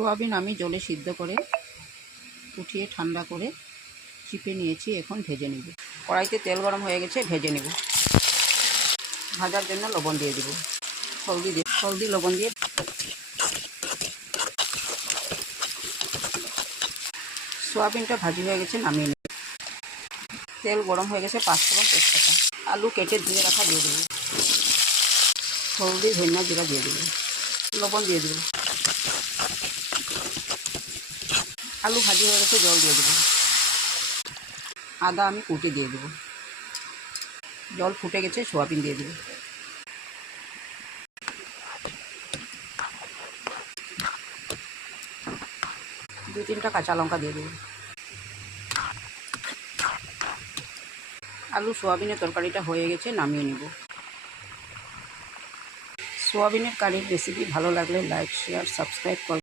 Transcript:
Soybean আমি জলে সিদ্ধ করে উঠিয়ে ঠান্ডা করে চিপে নিয়েছি, এখন ভেজে নেব। কড়াইতে তেল গরম হয়ে গেছে, ভেজে নেব। ভাজার জন্য লবণ দিয়ে দেব, হলদি লবণ দিয়ে সোয়াবিনটা ভাজি হয়ে গেছে, নামিয়ে নেব। তেল গরম হয়ে গেছে, 5 ফোড়ন তেজপাতা, আলু কেটে ধুয়ে রাখা দিয়ে দেব, হলদি ধনিয়া জিরা দিয়ে দেব, লবণ দিয়ে দেব। আলু ভাজি হয়ে গেছে, জল দিয়ে দেব। আদা আমি কুটে দিয়ে দেব। জল ফুটে গেছে, সোয়াবিন দিয়ে দেব। দু তিনটা কাঁচা লঙ্কা দিয়ে দেব। আলু সোয়াবিনের তরকারিটা হয়ে গেছে, নামিয়ে নেব। সোয়াবিনের কারির রেসিপি ভালো লাগলে লাইক, শেয়ার, সাবস্ক্রাইব করুন।